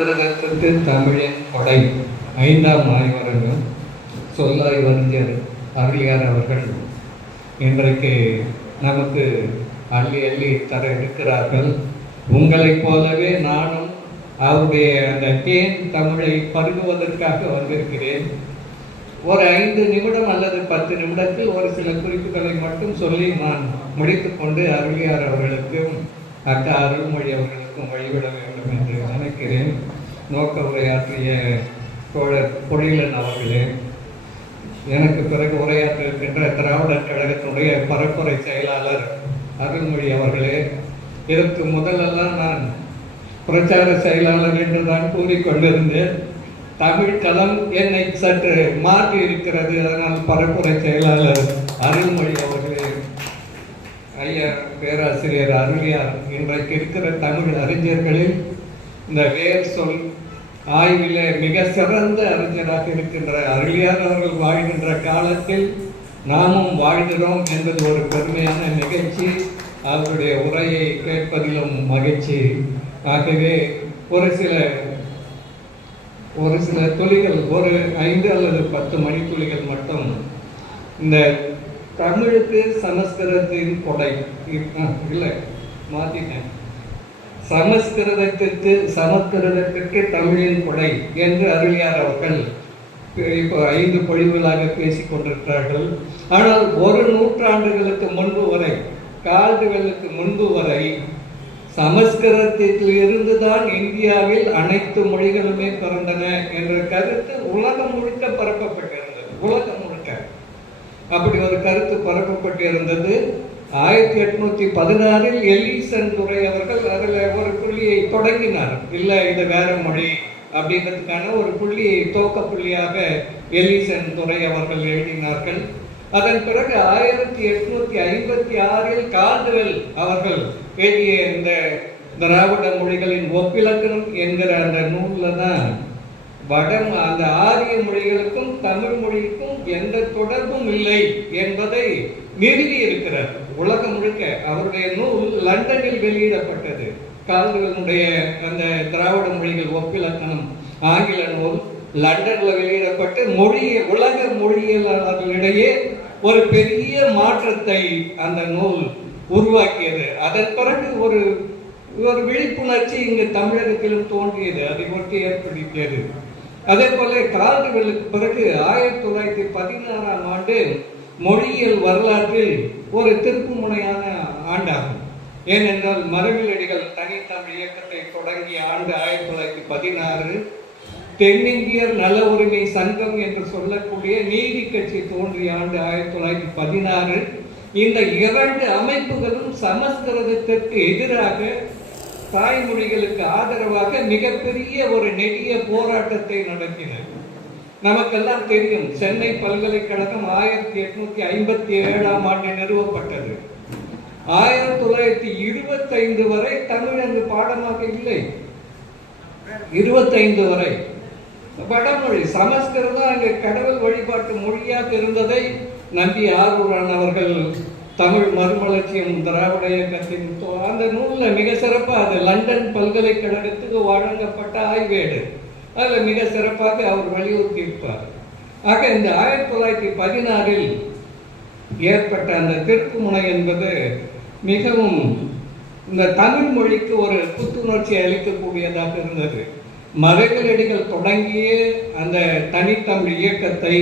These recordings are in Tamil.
தமிழின் கொடை 5ஆம் ஆய்வரங்கம் சொல்லாய்வறிஞர் அருளியார் அவர்கள் இன்றைக்கு நமக்கு அள்ளி அள்ளி தர இருக்கிறார்கள். உங்களைப் போலவே நானும் அவருடைய அந்த தேன் தமிழை பருகுவதற்காக வந்திருக்கிறேன். ஒரு 5 நிமிடம் அல்லது 10 நிமிடத்தில் ஒரு சில குறிப்புகளை மட்டும் சொல்லி நான் முடித்துக்கொண்டு அருளியார் அவர்களுக்கும் அக்கா அருள்மொழி அவர்களுக்கும் வழிவிட வேண்டும் என்று நினைக்கிறேன். நோக்க உரையாற்றிய தோழர் பொழிலன் அவர்களே, எனக்கு பிறகு உரையாற்றிருக்கின்ற திராவிடர் கழகத்தினுடைய பரப்புரை செயலாளர் அருள்மொழி அவர்களே, இதற்கு முதலெல்லாம் நான் பிரச்சார செயலாளர் என்று தான் கூறிக்கொண்டிருந்தேன். தமிழ் களம் என்னை சற்று மாற்றி இருக்கிறது. அதனால் பரப்புரை செயலாளர் அருள்மொழி அவர்களே, ஐயா பேராசிரியர் அருளியார் இன்றைக்கு இருக்கிற தமிழ் அறிஞர்களில் இந்த வேர் சொல் ஆய்விலே மிக சிறந்த அறிஞராக இருக்கின்ற அருளியார் அவர்கள் வாழ்கின்ற காலத்தில் நாமும் வாழ்கிறோம் என்பது ஒரு பெருமையான நிகழ்ச்சி. அவருடைய உரையை கேட்பதிலும் மகிழ்ச்சி. ஆகவே ஒரு சில துளிகள், ஒரு 5 அல்லது 10 மணித்துளிகள் மட்டும் இந்த தமிழுக்கு சமஸ்கிருதத்தின் கொடை இல்லை மாத்திட்டேன், சமஸ்கிருதத்திற்கு தமிழின் கொடை என்று அருளியார் அவர்கள் இப்போ 5 பொழிவுகளாக பேசிக் கொண்டிருக்கிறார்கள். ஆனால் 1 நூற்றாண்டுகளுக்கு முன்பு வரை, கால்டுகளுக்கு முன்பு வரை சமஸ்கிருதத்தில் இருந்துதான் இந்தியாவில் அனைத்து மொழிகளுமே பிறந்தன என்ற கருத்து உலகம் முழுக்க பரப்பப்பட்டிருந்தது. உலகம் முழுக்க அப்படி ஒரு கருத்து பரப்பப்பட்டிருந்தது. 1816 எலிசன் துரை அவர்கள் அதில் ஒரு புள்ளியை தொடங்கினார். இல்லை, இது வேற மொழி அப்படின்றதுக்கான ஒரு புள்ளியை துவக்க புள்ளியாக எலிசன் துரை அவர்கள் எழுதினார்கள். அதன் பிறகு 1856 கால்டுவெல் அவர்கள் எழுதிய இந்த திராவிட மொழிகளின் ஒப்பிலக்கணம் என்கிற அந்த நூலில் தான் அந்த ஆரிய மொழிகளுக்கும் தமிழ் மொழிக்கும் எந்த தொடர்பும் இல்லை என்பதை நிறுவி இருக்கிறார். உலகம் முழுக்க அவருடைய நூல் லண்டனில் வெளியிடப்பட்டது. கால்டுவெல்னுடைய அந்த திராவிட மொழிகள் ஒப்பிலக்கணம் ஆங்கில நூல் லண்டனில் வெளியிடப்பட்டு உலக மொழியியலாளர்களிடையே ஒரு பெரிய மாற்றத்தை அந்த நூல் உருவாக்கியது. அதன் பிறகு ஒரு விழிப்புணர்ச்சி இங்கு தமிழகத்திலும் தோன்றியது, அதை ஒட்டி ஏற்படுத்தியது. அதே போல கால்டுவெல்லுக்கு பிறகு 1916ஆம் ஆண்டு மொழியியல் வரலாற்றில் ஒரு திருப்புமுனையான ஆண்டாகும். ஏனென்றால் மரபிலடிகள் தனித்தமிழ் இயக்கத்தை தொடங்கிய ஆண்டு 1916, தென்னிந்தியர் நல உரிமை சங்கம் என்று சொல்லக்கூடிய நீதி கட்சி தோன்றிய ஆண்டு 1916. இந்த 2 அமைப்புகளும் சமஸ்கிருதத்திற்கு எதிராக, தாய்மொழிகளுக்கு ஆதரவாக மிகப்பெரிய ஒரு நெடிய போராட்டத்தை நடத்தின. நமக்கெல்லாம் தெரியும், சென்னை பல்கலைக்கழகம் 1857ஆம் ஆண்டு நிறுவப்பட்டது. 1925 வரை தமிழ் அங்கு பாடமாக இல்லை. 25 வரை வடமொழி சமஸ்கிருதம் அங்கு கடவுள் வழிபாட்டு மொழியாக இருந்ததை நம்பி ஆரூரான் அவர்கள் தமிழ் மறுமலர்ச்சியும் திராவிட இயக்கத்தின் அந்த நூலில் மிக சிறப்பாக, அது லண்டன் பல்கலைக்கழகத்துக்கு வழங்கப்பட்ட ஆய்வேடு, அதில் மிக சிறப்பாக அவர் வலியுறுத்தி இருப்பார். ஆக இந்த 1916 ஏற்பட்ட அந்த திருப்புமுனை என்பது மிகவும் இந்த தமிழ் மொழிக்கு ஒரு புத்துணர்ச்சி அளிக்கக்கூடியதாக இருந்தது. மரபிலடிகள் தொடங்கிய அந்த தனித்தமிழ் இயக்கத்தை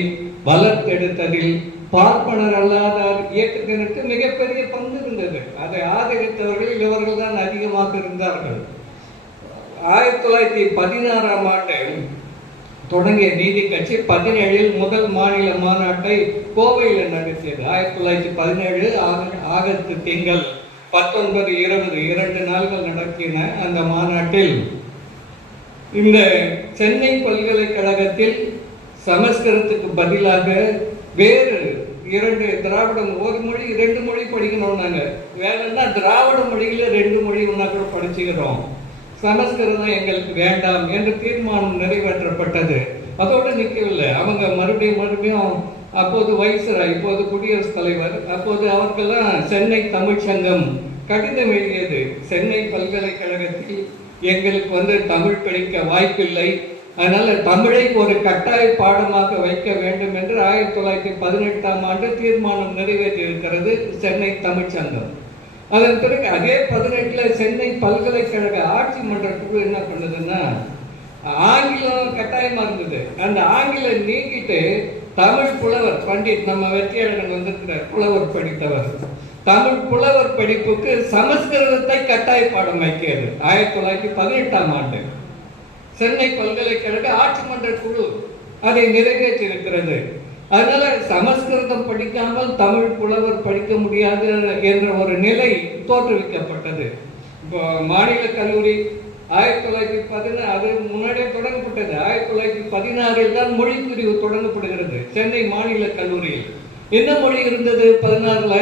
வளர்த்தெடுத்ததில் பார்ப்பனர் அல்லாதார் இயக்கத்தினருக்கு மிகப்பெரிய பங்கு இருந்தது. அதை ஆதரித்தவர்கள் இவர்கள் தான் அதிகமாக இருந்தார்கள். 1916ஆம் ஆண்டு தொடங்கிய நீதி கட்சி 17 முதல் மாநில மாநாட்டை கோவையில் நடத்தியது. 1917 ஆகஸ்ட் திங்கள் 19, 20 2 நாள்கள் நடத்தின அந்த மாநாட்டில் இந்த சென்னை பல்கலைக்கழகத்தில் சமஸ்கிருதத்துக்கு பதிலாக வேறு 2 திராவிடம், ஒரு மொழி 2 மொழி படிக்கணும். நாங்கள் வேணும்னா திராவிட மொழியில 2 மொழி ஒன்றா கூட படிச்சுக்கிறோம், சமஸ்கிருதம் எங்களுக்கு வேண்டாம் என்று தீர்மானம் நிறைவேற்றப்பட்டது. அதோடு நிற்கவில்லை. அவங்க மறுபடியும் அப்போது வைஸ்ராய், இப்போது குடியரசுத் தலைவர், அப்போது அவருக்கெல்லாம் சென்னை தமிழ்ச்சங்கம் கடிதம் எழுதியது. சென்னை பல்கலைக்கழகத்தில் எங்களுக்கு தமிழ் படிக்க வாய்ப்பில்லை, அதனால தமிழை ஒரு கட்டாய பாடமாக வைக்க வேண்டும் என்று 1918ஆம் ஆண்டு தீர்மானம் நிறைவேற்றி இருக்கிறது சென்னை தமிழ்ச்சங்கம். அதன் பிறகு அதே 18ல சென்னை பல்கலைக்கழக ஆட்சி மன்ற குழு என்ன பண்ணுதுன்னா, ஆங்கிலம் கட்டாயமா இருந்தது, அந்த ஆங்கிலம் நீக்கிட்டு தமிழ் புலவர் பண்டிட் நம்ம வெற்றியாளன் வந்திருக்கிறார், புலவர் படித்தவர், தமிழ் புலவர் படிப்புக்கு சமஸ்கிருதத்தை கட்டாய பாடம் வைக்கிறது 1918ஆம் ஆண்டு சென்னை பல்கலைக்கழக ஆட்சி மன்ற குழு அதை நிறைவேற்றி இருக்கிறது. அதனால சமஸ்கிருதம் படிக்காமல் தமிழ் புலவர் படிக்க முடியாது என்ற ஒரு நிலை தோற்றுவிக்கப்பட்டது. இப்போ மாநில கல்லூரி 1916 அது முன்னாடியே தொடங்கப்பட்டது. 1916 தான் மொழி பிரிவு தொடங்கப்படுகிறது சென்னை மாநில கல்லூரியில். என்ன மொழி இருந்தது 16ல?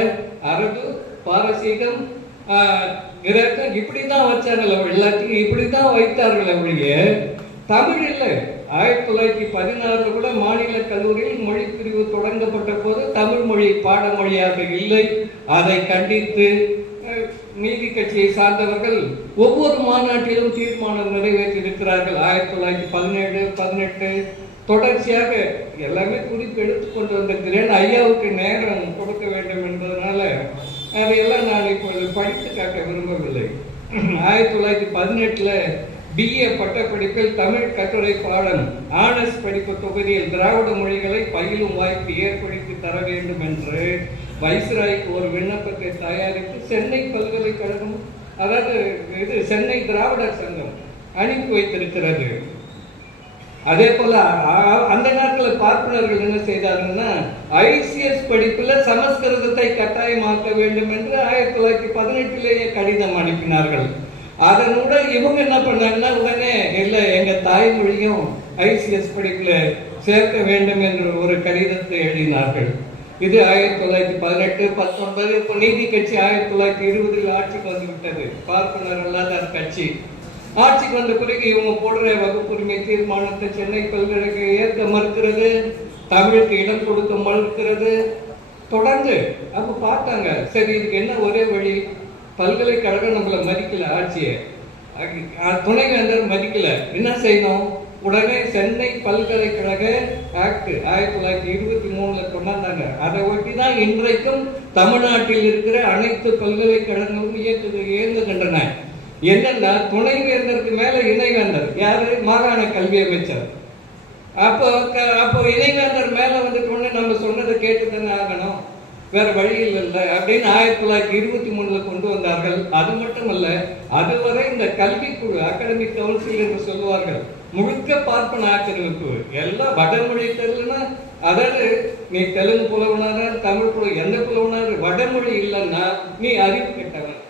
அரபு, பாரசீகம், கிரேக்கம், இப்படிதான் வச்சார்கள். எல்லாத்தையும் இப்படிதான் வைத்தார்கள் ஒழிய தமிழ் இல்லை. 1916 கூட மாநில கல்லூரியில் மொழி பிரிவு தொடங்கப்பட்ட போது தமிழ் மொழி பாடமொழியாக இல்லை. அதை கண்டித்து நீதி கட்சியை சார்ந்தவர்கள் ஒவ்வொரு மாநாட்டிலும் தீர்மானம் நிறைவேற்றி இருக்கிறார்கள். 1917, 18 தொடர்ச்சியாக எல்லாமே குறிப்பு எடுத்துக்கொண்டு வந்திருக்கிறேன். ஐயாவுக்கு நேரம் கொடுக்க வேண்டும் என்பதனால அதையெல்லாம் நான் இப்பொழுது படித்து காட்ட விரும்பவில்லை. 1918ல் BA பட்டப்படிப்பில் தமிழ் கட்டுரை பாடம் ஆனர்ஸ் படிப்பு தொகுதியில் திராவிட மொழிகளை பயிலும் வாய்ப்பு ஏற்படுத்தி தர வேண்டும் என்று வைஸ்ராய்க்கு ஒரு விண்ணப்பத்தை தயாரித்து சென்னை பல்கலைக்கழகம், அதாவது சென்னை திராவிடர் சங்கம் அனுப்பி வைத்திருக்கிறது. அதே போல அந்த நேரத்தில் பார்ப்பனர்கள் என்ன செய்தார்கள்னா, ICS படிப்புல சமஸ்கிருதத்தை கட்டாயமாக்க வேண்டும் என்று 1918லேயே கடிதம் அனுப்பினார்கள். அதனுடன் இவங்க என்ன பண்ணாங்கன்னா, உடனே இல்லை எங்க தாய்மொழியும் ICS படிப்புல சேர்க்க வேண்டும் என்று ஒரு கடிதத்தை எழுதினார்கள். இது 1918, 19. இப்போ நீதி கட்சி 1920 ஆட்சிக்கு வந்துவிட்டது. பார்ப்பனர் அல்லாத கட்சி ஆட்சிக்கு வந்த பிறகு இவங்க போடுற வகுப்புரிமை தீர்மானத்தை சென்னை பல்கலைக்கழகம் ஏற்க மறுக்கிறது, தமிழுக்கு இடம் கொடுக்க மறுக்கிறது. தொடர்ந்து அப்ப பார்த்தாங்க, சரி இதுக்கு என்ன ஒரே வழி, பல்கலைக்கழகம் நம்மளை மதிக்கல, ஆட்சியை துணைவேந்தர் மதிக்கல, என்ன செய்யணும்? உடனே சென்னை பல்கலைக்கழக ஆக்ட் 1923ல கொண்டாந்தாங்க. அதை ஒட்டி தான் இன்றைக்கும் தமிழ்நாட்டில் இருக்கிற அனைத்து பல்கலைக்கழகங்களும் இயங்குகின்றன. என்னன்னா, துணைவேந்தருக்கு மேல இணைவேந்தர் யாரு? மாகாண கல்வி அமைச்சர். அப்போ இணைவேந்தர் மேல வந்துட்டு நம்ம சொன்னதை கேட்டு தானே ஆகணும், வேற வழியில் இல்லை அப்படின்னு 1923ல கொண்டு வந்தார்கள். அது மட்டுமல்ல, அதுவரை இந்த கல்விக்குழு அகாடமிக் கவுன்சில் என்று சொல்லுவார்கள், முழுக்க பார்ப்பன ஆக்கிரமிப்பு. எல்லாம் வடமொழி தெரியலன்னா, அதாவது நீ தெலுங்கு புலவனாரா, தமிழ் புலவ, எந்த புலவனாரு, வடமொழி இல்லைன்னா நீ அறிவு கெட்டவன்.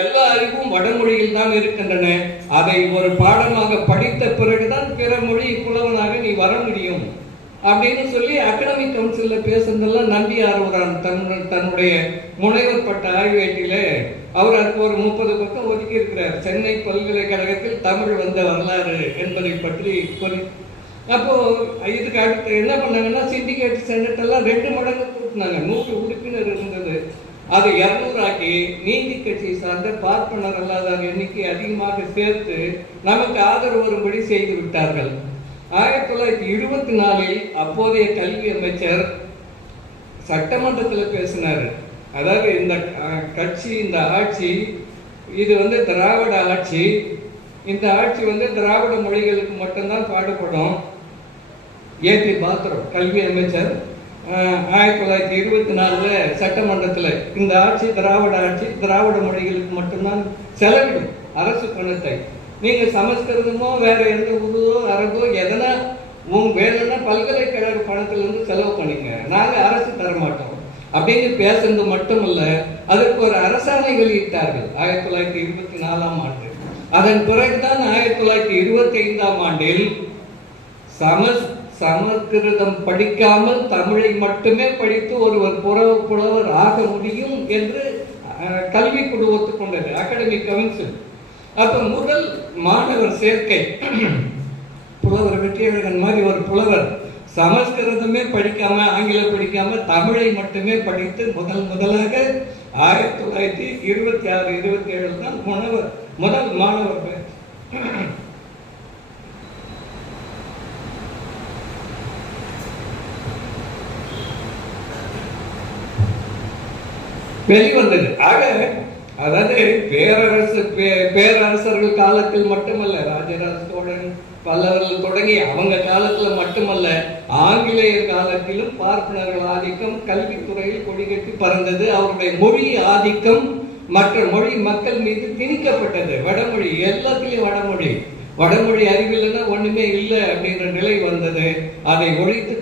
எல்லா அறிவும் வடமொழியில் தான் இருக்கின்றன. அதை ஒரு பாடமாக படித்த பிறகுதான் பிற மொழி புலவனாக நீ வர முடியும் அப்படின்னு சொல்லி அகாடமிக் கவுன்சிலில் பேசுனதெல்லாம் நம்பியார் தன்னுடைய முனைவர் பட்ட ஆய்வேட்டில அவர் அதுக்கு ஒரு 30 பக்கம் ஒதுக்கி இருக்கிறார். சென்னை பல்கலைக்கழகத்தில் தமிழ் வந்த வரலாறு என்பதை பற்றி சொல்லி, அப்போ இதுக்கு அடுத்து என்ன பண்ணாங்கன்னா, சிண்டிகேட் செனட் எல்லாம் 2 மடங்கு கூட்டினாங்க. 100 உறுப்பினர் இருந்தது, அதை 200 ஆக்கி நீதி கட்சி சார்ந்த பார்ப்பனர் அல்லாத எண்ணிக்கை அதிகமாக சேர்த்து நமக்கு ஆதரவு வரும்படி செய்து விட்டார்கள். 1924 அப்போதைய கல்வி அமைச்சர் சட்டமன்றத்தில் பேசினார். அதாவது இந்த கட்சி, இந்த ஆட்சி இது திராவிட ஆட்சி, இந்த ஆட்சி திராவிட மொழிகளுக்கு மட்டும்தான் பாடுபடும். ஏபி பாத்திரம் கல்வி அமைச்சர் 1924 சட்டமன்றத்தில் இந்த ஆட்சி திராவிட ஆட்சி, திராவிட மொழிகளுக்கு மட்டும்தான் செலவிடும் அரசு பணத்தை. நீங்க சமஸ்கிருதமோ வேற எந்த உருவோ அரபோ எதனா வேணும்னா பல்கலைக்கழக பணத்திலிருந்து செலவு பண்ணிங்க, நாங்க அரசு தரமாட்டோம் அப்படின்னு பேசுறது மட்டுமல்ல, அதற்கு ஒரு அரசாணை வெளியிட்டார்கள் 1924ஆம் ஆண்டு. அதன் பிறகுதான் 1925ஆம் ஆண்டில் சமஸ்கிருதம் படிக்காமல் தமிழை மட்டுமே படித்து ஒருவர் புலவர் ஆக முடியும் என்று கல்வி குழு ஒத்துக்கொண்டது, அகாடமிக் கவுன்சில். அப்ப முதல் மாணவர் சேர்க்கை, புலவர் வெற்றியழகன் மாதிரி ஒரு புலவர் சமஸ்கிருதமே படிக்காம, ஆங்கிலம் படிக்காம தமிழை மட்டுமே படித்து முதலாக 1926-27 தான் முதல் மாணவர் வெளிவந்தது. ஆக அதாவது பேரரசர்கள் காலத்தில் மட்டுமல்ல, ராஜராஜ சோழன் பல்லவர்கள் தொடங்கி அவங்க காலத்துல மட்டுமல்ல, ஆங்கிலேயர் காலத்திலும் பார்ப்பனர்கள் ஆதிக்கம் கல்வித்துறையில் கொடிகட்டி பறந்தது. அவருடைய மொழி ஆதிக்கம் மற்ற மொழி மக்கள் மீது திணிக்கப்பட்டது. வடமொழி எல்லாத்திலையும் வடமொழி அறிவில்லைன்னா ஒண்ணுமே இல்லை அப்படின்ற நிலை வந்தது. அதை ஒழித்து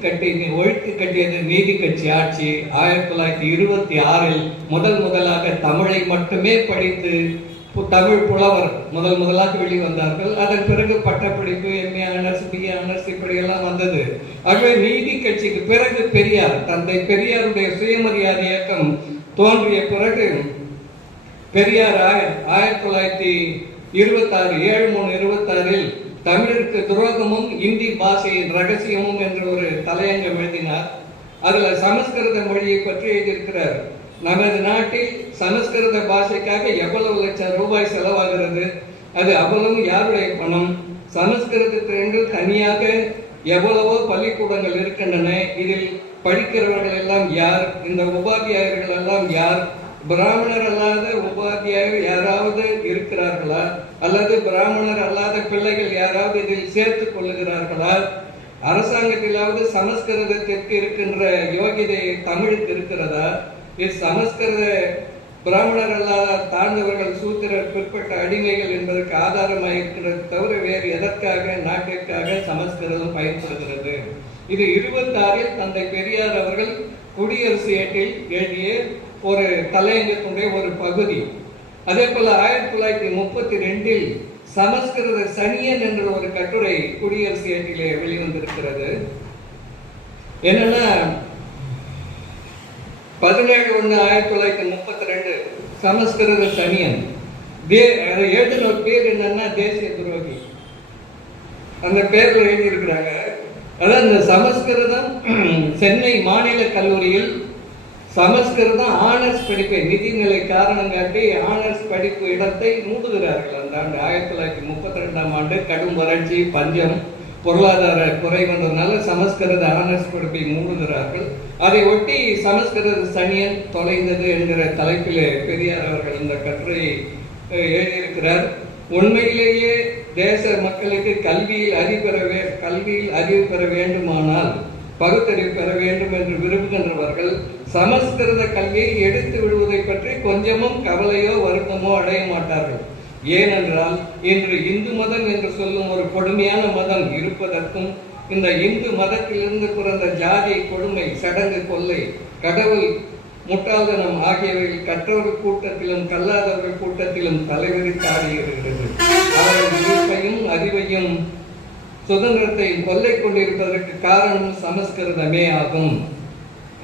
கட்டியது நீதி கட்சி ஆட்சி. 1926 முதலாக தமிழை மட்டுமே படித்து தமிழ் புலவர் முதலாக வெளிவந்தார்கள். அதன் பிறகு பட்டப்படிப்பு, எம்ஏ ஆனர்ஸ், பிஏ ஆனர்ஸ் இப்படியெல்லாம் வந்தது. ஆகவே நீதி கட்சிக்கு பிறகு பெரியார், தந்தை பெரியாருடைய சுயமரியாதை இயக்கம் தோன்றிய பிறகு பெரியார் 1926 தமிழருக்கு துரோகமும் இந்தி பாஷையின் ரகசியமும் என்ற ஒரு தலையங்கம் எழுதினார். அதுல சமஸ்கிருத மொழியை பற்றி எழுதியிருக்கிறார். நமது நாட்டில் சமஸ்கிருத பாஷைக்காக எவ்வளவு லட்சம் ரூபாய் செலவாகிறது, அது அவ்வளவு யாருடைய பணம், சமஸ்கிருதத்திற்கு தனியாக எவ்வளவோ பள்ளிக்கூடங்கள் இருக்கின்றன, இதில் படிக்கிறவர்கள் எல்லாம் யார், இந்த உபாத்தியாயர்கள் எல்லாம் யார், பிராமணர் அல்லாத உபாத்தியாயர் யாராவது இருக்கிறார்களா, அல்லது பிராமணர் அல்லாத பிள்ளைகள் யாராவது இதில் சேர்த்துக் கொள்ளுகிறார்களா, அரசாங்கத்திலாவது சமஸ்கிருதத்திற்கு இருக்கின்ற யோகிதை தமிழுக்கு இருக்கிறதா, சமஸ்கிருத பிராமணர் அல்லாத தாழ்ந்தவர்கள் சூத்திரர் பிற்பட்ட அடிமைகள் என்பதற்கு ஆதாரமாக இருக்கிறது தவிர வேறு எதற்காக நாட்டிற்காக சமஸ்கிருதம் பயன்படுகிறது. இது 26 தந்தை பெரியார் அவர்கள் குடியரசு ஏட்டில் எழுதிய ஒரு தலையங்கத்தினுடைய ஒரு பகுதி. அதே போல 1932 சமஸ்கிருத சனியன் என்ற ஒரு கட்டுரை குடியரசு ஏட்டிலே வெளிவந்திருக்கிறது. என்னன்னா 17/1/1932 சமஸ்கிருத சனியன். எழுதின ஒரு பேர் என்னன்னா தேசிய துரோகி. அந்த பேர்ல எழுதியிருக்கிறாங்க. அதாவது இந்த சமஸ்கிருதம் சென்னை மாநில கல்லூரியில் சமஸ்கிருதம் ஆனர்ஸ் படிப்பை நிதிநிலை காரணம் காட்டி ஆனர்ஸ் படிப்பு இடத்தை மூடுகிறார்கள். அந்த ஆண்டு 1932 கடும் வறட்சி, பஞ்சம், பொருளாதார குறை வந்ததுனால சமஸ்கிருத ஆனர்ஸ் படிப்பை மூடுகிறார்கள். அதை ஒட்டி சமஸ்கிருத சனியன் தொலைந்தது என்கிற தலைப்பிலே பெரியார் அவர்கள் இந்த கட்டுரையை எழுதியிருக்கிறார். உண்மையிலேயே தேச மக்களுக்கு கல்வியில் அறிவு பெற வேண்டுமானால், பகுத்தறிவு பெற வேண்டும் என்று விரும்புகின்றவர்கள் சமஸ்கிருத கல்வியை எடுத்து விடுவதை பற்றி கொஞ்சமும் கவலையோ வருத்தமோ அடைய மாட்டார்கள். ஏனென்றால் இன்று இந்து மதம் என்று சொல்லும் ஒரு கொடுமையான மதம் இருப்பதற்கும், இந்த இந்து மதத்திலிருந்து பிறந்த ஜாதி கொடுமை, சடங்கு, கொள்ளை, கடவுள் முட்டாள்தனம் ஆகியவை கற்றோர் கூட்டத்திலும் கல்லாதவர்கள் கூட்டத்திலும் தலைவிரித்தாடி இருக்கிறது. அவர்கள் இருப்பையும் அறிவையும் சுதந்திரத்தையும் கொள்ளை கொண்டிருப்பதற்கு காரணம் சமஸ்கிருதமே ஆகும்.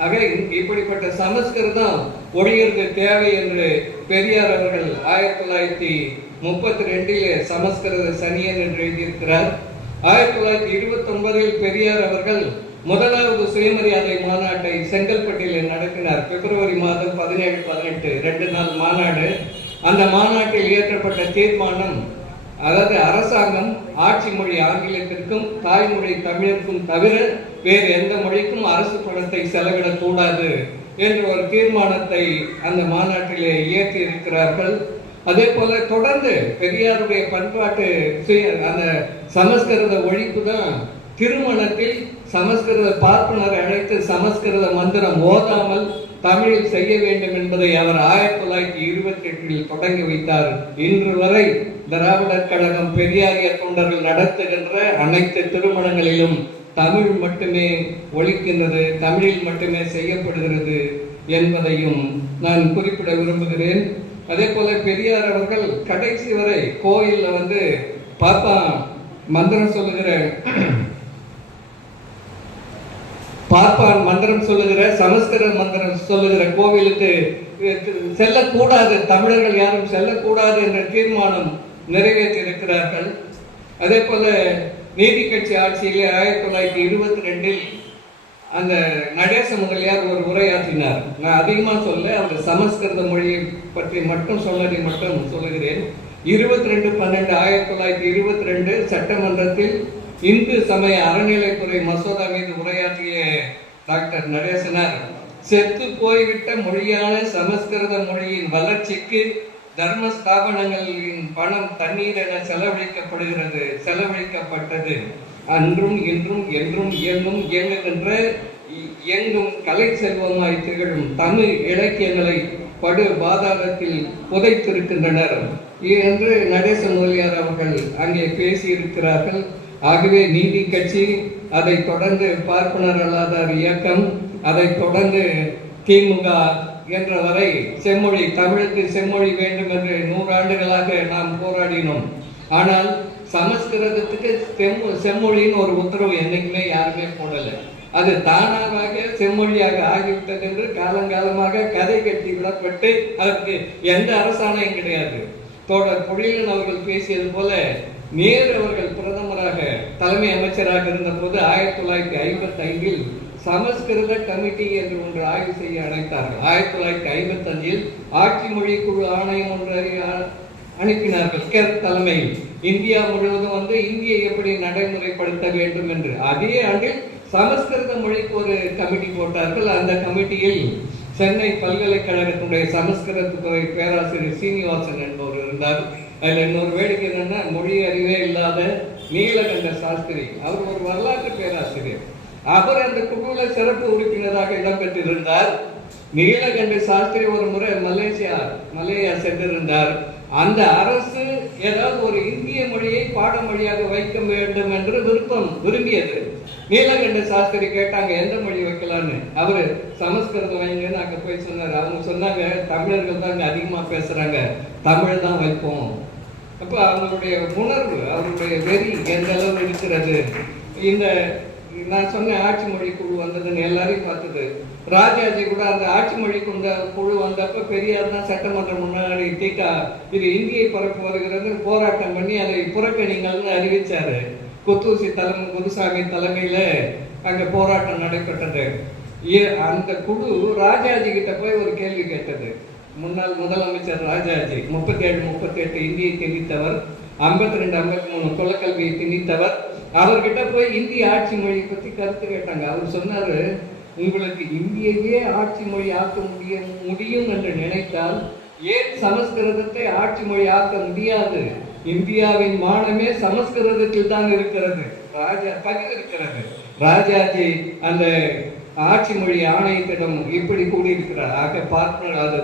ஆக இப்படிப்பட்ட சமஸ்கிருதம் ஒழியிற்கு தேவை என்று பெரியார் அவர்கள் 1932 சமஸ்கிருத சனியன் என்று எழுதியிருக்கிறார். 1929 பெரியார் அவர்கள் முதலாவது சுயமரியாதை மாநாட்டை செங்கல்பட்டில் நடத்தினார். பிப்ரவரி மாதம் 17, 18 2 நாள் மாநாடு. அந்த மாநாட்டில் இயற்றப்பட்ட தீர்மானம், அதாவது அரசாங்கம் ஆட்சி மொழி ஆங்கிலத்திற்கும் தாய்மொழி தமிழுக்கும் தவிர வேறு எந்த மொழிக்கும் அரசு பணத்தை செலவிடக்கூடாது என்ற ஒரு தீர்மானத்தை அந்த மாநாட்டிலே இயற்றி இருக்கிறார்கள். அதே போல தொடர்ந்து பெரியாருடைய பண்பாட்டு அந்த சமஸ்கிருத ஒழிப்பு தான் திருமணத்தில் சமஸ்கிருத பார்ப்பனரை அழைத்து சமஸ்கிருத மந்திரம் ஓதாமல் தமிழில் செய்ய வேண்டும் என்பதை அவர் 1928 தொடங்கி வைத்தார். இன்று வரை திராவிடர் கழகம் பெரியாரிய தொண்டர்கள் நடத்துகின்ற அனைத்து திருமணங்களிலும் தமிழ் மட்டுமே ஒழிக்கின்றது, தமிழில் மட்டுமே செய்யப்படுகிறது என்பதையும் நான் குறிப்பிட விரும்புகிறேன். அதே போல பெரியார் அவர்கள் கடைசி வரை கோயில்ல பாப்பா மந்திரம் சொல்லுகிற பார்ப்பான் மந்திரம் சொல்லுகிற சமஸ்கிருத மந்திரம் சொல்லுகிற கோவிலுக்கு செல்லக்கூடாது, தமிழர்கள் யாரும் செல்லக்கூடாது என்ற தீர்மானம் நிறைவேற்றி இருக்கிறார்கள். அதே போல நீதி கட்சி ஆட்சியிலே 1922 அந்த நடேச முதலியார் ஒரு உரையாற்றினார். நான் அதிகமாக சொல்ல, அந்த சமஸ்கிருத மொழியை பற்றி மட்டும் சொல்லுகிறேன். 22/12/1922 சட்டமன்றத்தில் இந்து சமய அறநிலைத்துறை மசோதா மீது உரையாற்றிய டாக்டர் நடேசனார், செத்து போய்விட்ட மொழியான சமஸ்கிருத மொழியின் வளர்ச்சிக்கு தர்ம ஸ்தாபனங்களின் பணம் தண்ணீர் என செலவழிக்கப்பட்டது. அன்றும் இன்றும் என்றும் இயங்கும் கலை செல்வமாய் திகழும் தமிழ் இலக்கியங்களை படு பாதாளத்தில் புதைத்திருக்கின்றனர் என்று நடேச முதலியார் அவர்கள் அங்கே பேசியிருக்கிறார்கள். ஆகவே நீதி கட்சி, அதை தொடர்ந்து பார்ப்பனர் அல்லாதார் இயக்கம், அதை தொடர்ந்து திமுக என்ற வரை செம்மொழி, தமிழுக்கு செம்மொழி வேண்டும் என்று 100 ஆண்டுகளாக நாம் போராடினோம். ஆனால் சமஸ்கிருதத்துக்கு செம்மொழின்னு ஒரு உத்தரவு என்னைக்குமே யாருமே போடலை. அது தானாக செம்மொழியாக ஆகிவிட்டது என்று காலங்காலமாக கதை கட்டி விடப்பட்டு அதற்கு எந்த அரசாணையும் கிடையாது. தோழர் பொழிலன் அவர்கள் பேசியது போல நேரு அவர்கள் பிரதமராக தலைமை அமைச்சராக இருந்த போது 1955 சமஸ்கிருத கமிட்டி என்று ஒன்று ஆய்வு செய்ய அழைத்தார்கள். 1955 ஆட்சி மொழி குழு ஆணையம் ஒன்று அனுப்பினார்கள் கெர் தலைமையில். இந்தியா முழுவதும் இந்தியை எப்படி நடைமுறைப்படுத்த வேண்டும் என்று. அதே ஆண்டில் சமஸ்கிருத மொழிக்கு ஒரு கமிட்டி போட்டார்கள். அந்த கமிட்டியில் சென்னை பல்கலைக்கழகத்தினுடைய சமஸ்கிருதத்துறை பேராசிரியர் சீனிவாசன் என்பவர் இருந்தார். அதில் இன்னொரு வேடிக்கை என்னன்னா, மொழி அறிவே இல்லாத நீலகண்ட சாஸ்திரி, அவர் ஒரு வரலாற்று பேராசிரியர். அவர் அந்த குழுல சிறப்பு உறுப்பினராக இடம்பெற்றிருந்தார். நீலகண்ட சாஸ்திரி ஒரு முறை மலேயா சென்றிருந்தார். அந்த அரசு ஏதாவது ஒரு இந்திய மொழியை பாடமொழியாக வைக்க வேண்டும் என்று விரும்பியது. நீலகண்ட சாஸ்திரி கேட்டாங்க, எந்த மொழி வைக்கலான்னு. அவரு சமஸ்கிருதம் வைங்கன்னு அங்க போய் சொன்னார். அவங்க சொன்னாங்க, தமிழர்கள் தான் அதிகமா பேசுறாங்க, தமிழ் தான் வைப்போம். அப்ப அவங்களுடைய உணர்வு, அவருடைய வெறி எந்த அளவு இருக்கிறது. இந்த நான் சொன்ன ஆட்சி மொழி குழு வந்ததுன்னு எல்லாரையும் பார்த்தது. ராஜாஜி கூட அந்த ஆட்சி மொழி குழு வந்தப்ப பெரியார் தான் சட்டமன்றம் முன்னாடி இது இந்தியை பரப்பு வருகிறது போராட்டம் பண்ணி அதை புறக்கணிங்கள்னு அறிவிச்சாரு. குருசாமி தலைமையில அங்க போராட்டம் நடைபெற்றது. அந்த குழு ராஜாஜி கிட்ட போய் ஒரு கேள்வி கேட்டது. முன்னாள் முதலமைச்சர் ராஜாஜி 37-38 இந்தியை திணித்தவர், 52-53 குலக்கல்வியை திணித்தவர். அவர்கிட்ட போய் இந்திய ஆட்சி மொழியை பத்தி கருத்து கேட்டாங்க. அவர் சொன்னாரு, உங்களுக்கு இந்தியையே ஆட்சி மொழி ஆக்க முடியும் என்று நினைத்தால் ஏன் சமஸ்கிருதத்தை ஆட்சி மொழி ஆக்க முடியாது? இந்தியாவின் மானமே சமஸ்கிருதத்தில் தான் இருக்கிறது, பதிவிருக்கிறது. ராஜாஜி அந்த ஆட்சி மொழி ஆணையத்திடம் இப்படி கூடியிருக்கிறார். ஆக பார்ப்பனர், அது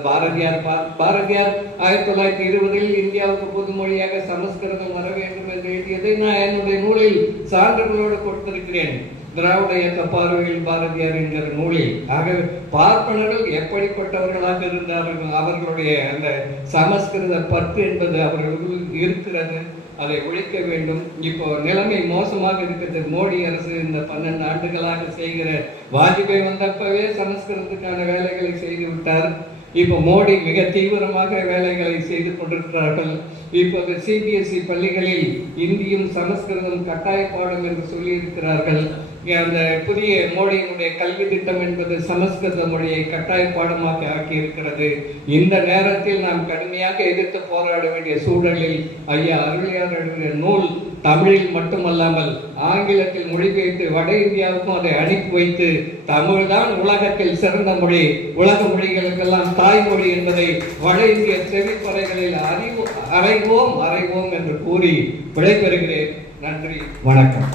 பாரதியார் 1920 இந்தியாவுக்கு பொது மொழியாக சமஸ்கிருதம் வர வேண்டும் என்று எழுதியதை நான் என்னுடைய நூலில் சான்றுகளோடு கொடுத்திருக்கிறேன். திராவிட இயக்க பார்வையில் பாரதியார் என்கிற நூலில். ஆகவே பார்ப்பனர்கள் எப்படிப்பட்டவர்களாக இருந்தார்கள், அவர்களுடைய அந்த சமஸ்கிருத பற்று என்பது அவர்களுக்கு இருக்கிறது. அதை ஒழிக்க வேண்டும். இப்போ நிலைமை மோசமாக இருக்கிறது. மோடி அரசு இந்த 12 ஆண்டுகளாக செய்கிற, வாஜ்பாய் வந்தப்பவே சமஸ்கிருதத்துக்கான வேலைகளை செய்து விட்டார். இப்போ மோடி மிக தீவிரமாக வேலைகளை செய்து கொண்டிருக்கிறார்கள். இப்போது சிபிஎஸ்இ பள்ளிகளில் இந்தியும் சமஸ்கிருதம் கட்டாய பாடம் என்று சொல்லி இருக்கிறார்கள். அந்த புதிய மோடியினுடைய கல்வி திட்டம் என்பது சமஸ்கிருத மொழியை கட்டாய பாடமாக ஆக்கி இருக்கிறது. இந்த நேரத்தில் நாம் கடுமையாக எதிர்த்து போராட வேண்டிய சூழலில் ஐயா அருளியார் எழுதிய நூல் தமிழில் மட்டுமல்லாமல் ஆங்கிலத்தில் மொழிபெயர்த்து வட இந்தியாவுக்கும் அதை அனுப்பி வைத்து தமிழ்தான் உலகத்தில் சிறந்த மொழி, உலக மொழிகளுக்கெல்லாம் தாய்மொழி என்பதை வட இந்திய செவிப்பறைகளில் அறைவோம் என்று கூறி விடைபெறுகிறேன். நன்றி, வணக்கம்.